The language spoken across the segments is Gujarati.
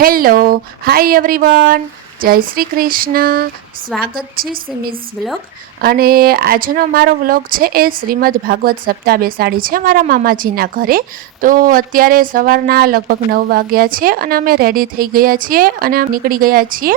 હેલો હાય એવરીવન જય શ્રી કૃષ્ણ સ્વાગત છે સિમિસ વ્લોગ. અને આજનો મારો વ્લોગ છે એ શ્રીમદ ભાગવત સપ્તાહ બેસાડી છે મારા મામાજીના ઘરે. તો અત્યારે સવારના લગભગ નવ વાગ્યા છે અને અમે રેડી થઈ ગયા છીએ અને અમે નીકળી ગયા છીએ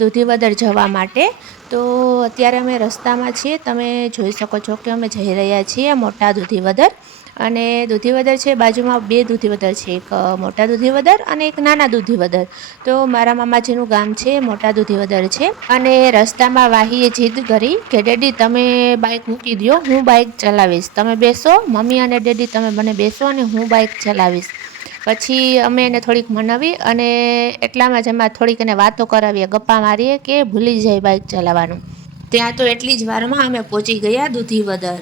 દૂધીવદર જવા માટે. તો અત્યારે અમે રસ્તામાં છીએ. તમે જોઈ શકો છો કે અમે જઈ રહ્યા છીએ મોટા દૂધીવદર. અને દૂધીવદર છે, બાજુમાં બે દૂધીવદર છે, એક મોટા મોટા દૂધીવદર અને એક નાના દૂધીવદર. તો મારા મામાજીનું ગામ છે, મોટા દૂધીવદર છે. અને રસ્તામાં વાહીએ જીદ કરી કે, ડેડી, તમે બાઇક મૂકી દો હું બાઇક ચલાવીશ. તમે બેસો, મમ્મી અને ડેડી, તમે મને બેસો અને હું બાઇક ચલાવીશ. પછી અમે એને થોડીક મનાવી અને એટલામાં જ એમાં થોડીક એને વાતો કરાવીએ ગપ્પા મારીએ કે ભૂલી જાય બાઇક ચલાવવાનું. ત્યાં તો એટલી જ વારમાં અમે પહોંચી ગયા દૂધીવદર.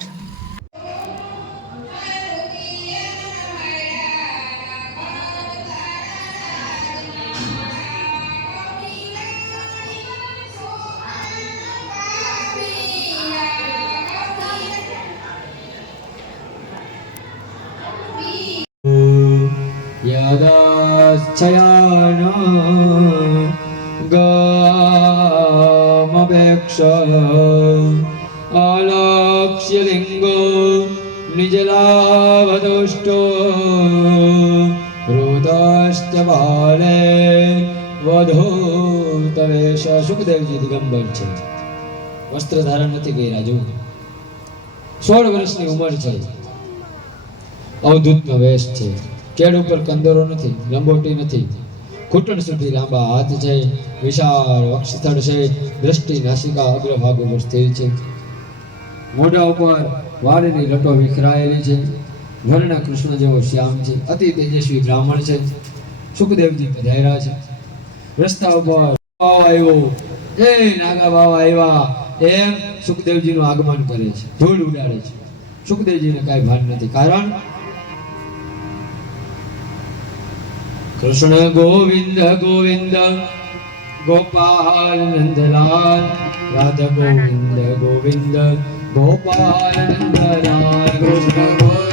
શયન ગમપેક્ષ અલક્ષ્યલિંગો નિજલાવતુષ્ટો રુદશ્ચ બાલે વધો તવેશ સુખદેવજી દિગંબર છે વસ્ત્ર ધારણ નથી કર્યા જોવું સોળ વર્ષની ઉંમર છે અવધૂતનો વેશ છે કેડ ઉપર કંદરો નથી, લંબોટી નથી. ઘૂંટણ સુધી લાંબા હાથ છે, વિશાળ વક્ષસ્થળ છે, દ્રષ્ટિ નાસિકા અગ્રભાગ ઉપર સ્થિર છે. મોઢા ઉપર વાળની લટો વિખરાયેલી છે. વર્ણ કૃષ્ણ જેવો શ્યામ છે, અતિ તેજસ્વી બ્રાહ્મણ છે. સુખદેવજી પધાર્યા છે. રસ્તા ઉપર આવ્યો. એ નાગા બાવા આવ્યા. એમ સુખદેવજીનું આગમન કરે છે. ધૂળ ઉડાડે છે. સુખદેવજીને કાંઈ ભાન નથી. કારણ કૃષ્ણ ગોવિંદ ગોવિંદ ગોપાલ નંદલાલ રાધા ગોવિંદ ગોવિંદ ગોપાલ નંદલાલ કૃષ્ણ ગોવિંદ.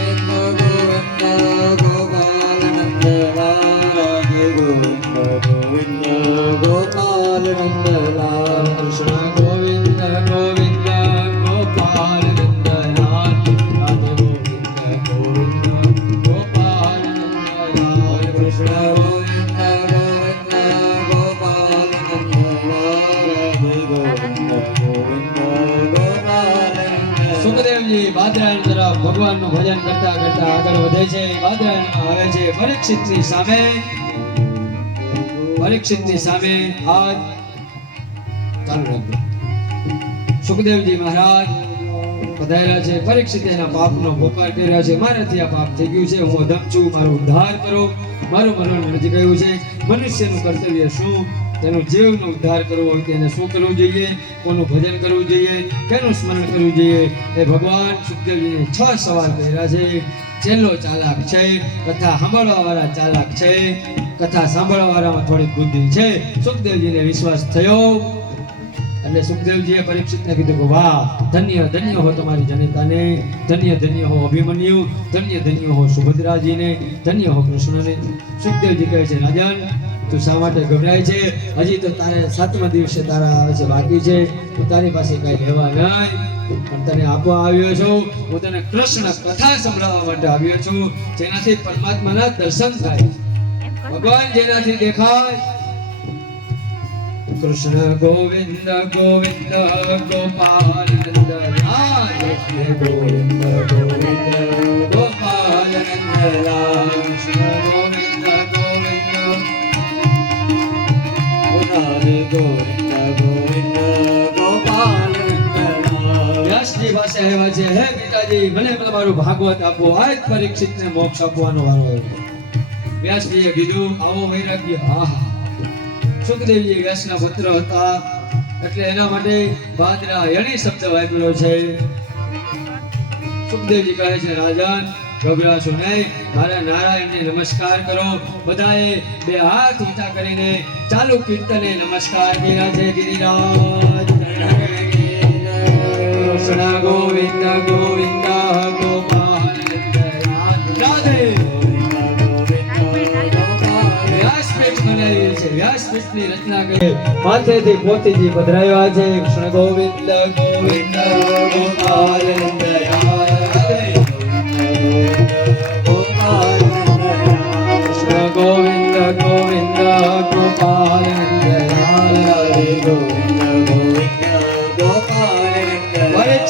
સુખદેવજી બાદરાયણ તરફ ભગવાનનું ભજન કરતા કરતા આગળ વધે છે. બાદરાયણમાં આવે છે પરીક્ષિતની સામે. પરીક્ષિતની સામે હાથ. ચાલુ સુખદેવજી મહારાજ પધાર્યા છે. પરીક્ષિત એના પાપનો પોકાર કર્યા છે. મારાથી આ પાપ થઈ ગયું છે. હું અધમ છું. મારો ઉદ્ધાર કરો. મારું મરણ નથી ગયું છે. મનુષ્યનું કર્તવ્ય શું? તેનું જીવનો ઉદ્ધાર કરવો હોય તેને શું કરવું જોઈએ? કોનું ભજન કરવું જોઈએ? કેનું સ્મરણ કરવું જોઈએ? એ ભગવાન, સુખદેવજીને છ સવાલ કર્યા છે. છેલ્લો ચાલાક છે. કથા સાંભળવાવાળા ચાલાક છે. કથા સાંભળવાવાળામાં થોડીક બુદ્ધિ છે. સુખદેવજીને વિશ્વાસ થયો. અને સુખદેવજીએ પરીક્ષિતને કીધું કે, વાહ, ધન્ય ધન્ય હો તમારી જનતાને. ધન્ય ધન્ય હો અભિમન્યુ. ધન્ય ધન્ય હો સુભદ્રાજીને. ધન્ય હો કૃષ્ણને. સુખદેવજી કહે છે, રાજન તું શા માટે ગભરાય છે? હજી તો તારે સાતમા દિવસે તારા આવે છે બાકી છે. હું તારી પાસે કઈ લેવા નહીં. પણ તને આપવા આવ્યો છું. હું તને કૃષ્ણ કથા સંભળાવવા માટે આવ્યો છું. જેનાથી પરમાત્માના દર્શન થાય. ભગવાન જેનાથી દેખાય. કૃષ્ણ ગોવિંદ ગોવિંદ ગોપાલ નંદ કૃષ્ણ ગોવિંદ ગોવિંદ ગોપાલ નંદ કૃષ્ણ ગોવિંદ ગોવિંદ ગોપાલ વ્યાસજી હતા. એટલે એના માટે બાદરા યણી શબ્દ વાપર્યો છે. સુખદેવજી કહે છે રાજન ગભરાશો નહીં? મારા નારાયણને નમસ્કાર કરો. બધાએ બે હાથ ઊંચા કરીને ચાલુ કીર્તને નમસ્કાર કર્યા છે, ગિરિરાજ. ગોવિંદ ગોવિંદ રચના કરી માથેથી પોતીજી પધરાવ્યા છે, કૃષ્ણ ગોવિંદ ગોવિંદ, ગોપાલ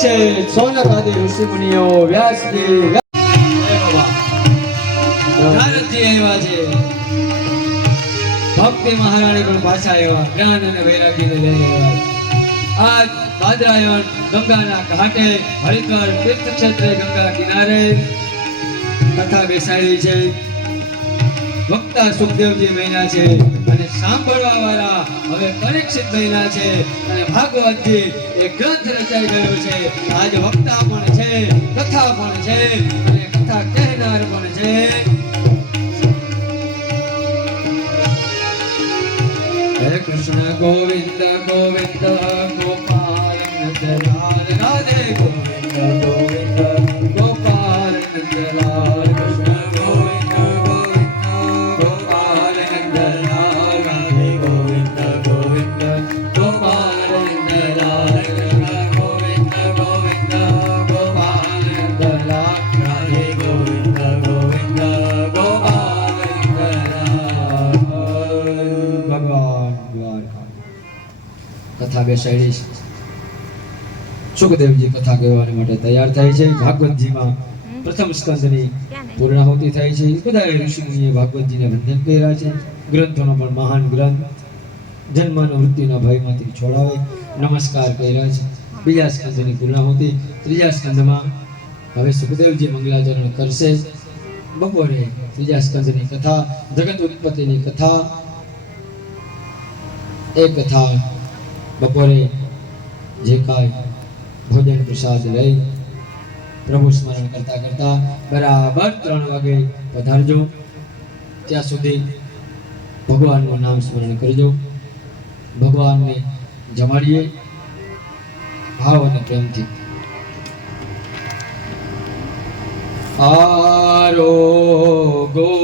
છે સોનકાદી ઋષિ વ્યાસજી નારદજી આવ્યા છે ભક્તિ મહારાણી પણ પાછા આવ્યા જ્ઞાન અને વૈરાગીને લઈને આવ્યા આજ ભાદરાયણ ગંગાના ઘાટે હરિદ્વાર તીર્થ ક્ષેત્રે ગંગા કિનારે કથા બેસાડી છે વક્તા સુખદેવજી મહિના છે અને સાંભળવા વાળા હવે પરીક્ષિત મહિના છે અને ભાગવતજી એ ગ્રંથ રચાઈ ગયો છે. આજ વક્તા પણ છે, કથા પણ છે અને કથા કહેનાર પણ છે. કૃષ્ણ ગોવિંદ ગોવિંદ, ગોપાલ રાધે, ગોવિંદ ગોવિંદ. કથા બેસાડી છે. સુખદેવજી કથા કહેવાની માટે તૈયાર થાય છે? ભાગવતજીમાં પ્રથમ સ્કંદની પૂર્ણાહુતિ થાય છે. બધા ઋષિમુનિએ ભાગવતજીને વંદન કર્યા છે. ગ્રંથોનો પણ મહાન ગ્રંથ. જન્મ વૃત્તિના ભયમાંથી છોડાવે. નમસ્કાર કર્યા છે. બીજા સ્કંદની પૂર્ણાહુતિ. ત્રીજા સ્કંદમાં હવે સુખદેવજી મંગલાચરણ કરશે. બપોરે ત્રીજા સ્કંદની કથા જગત ઉત્પત્તિની કથા. એ કથા બપોરે જે કાંઈ ભોજન પ્રસાદ લઈ પ્રભુ સ્મરણ કરતા કરતા બરાબર ત્રણ વાગે પધારજો. ત્યાં સુધી ભગવાનનું નામ સ્મરણ કરજો. ભગવાનને જમાડીએ ભાવ અને પ્રેમથી. આરોગો નંદલાલ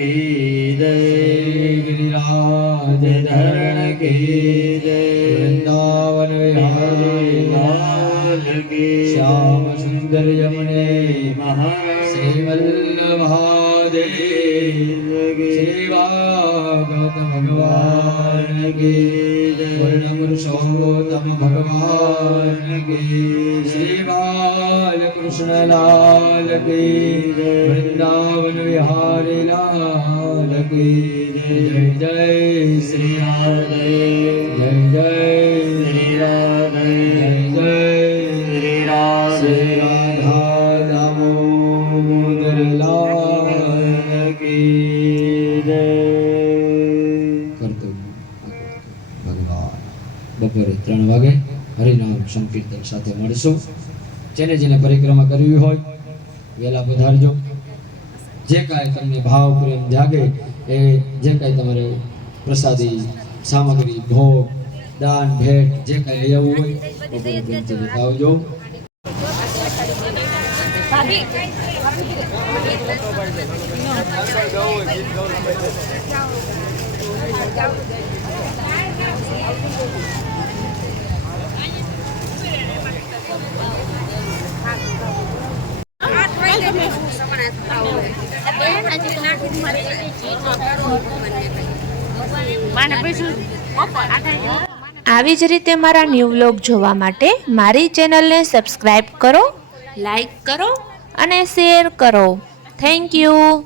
ગિરિરાજ ધરણ વૃંદાવન પૂર્ણ પુરુષોત્તમ ભગવાન શ્રી બાલકૃષ્ણ લાલ કી વૃંદાવન વિહારી લાલ કી જય જય શ્રી જય જય બપોરે ત્રણ વાગે હરિનામ સંકીર્તન સાથે મળશું. જેને જેને પરિક્રમા કરવી હોય, વહેલા પધારજો. જે કાંઈ તમને ભાવ, પ્રેમ જાગે, એ જે કાંઈ તમારે પ્રસાદી, સામગ્રી, ભોગ, દાન, ભેટ, જે કાંઈ આવવું હોય બપોરે પ્રેમથી લેતા આવજો. આવી જ રીતે મારા ન્યૂ વ્લોગ જોવા માટે મારી ચેનલને સબસ્ક્રાઈબ કરો લાઈક કરો અને શેર કરો. Thank you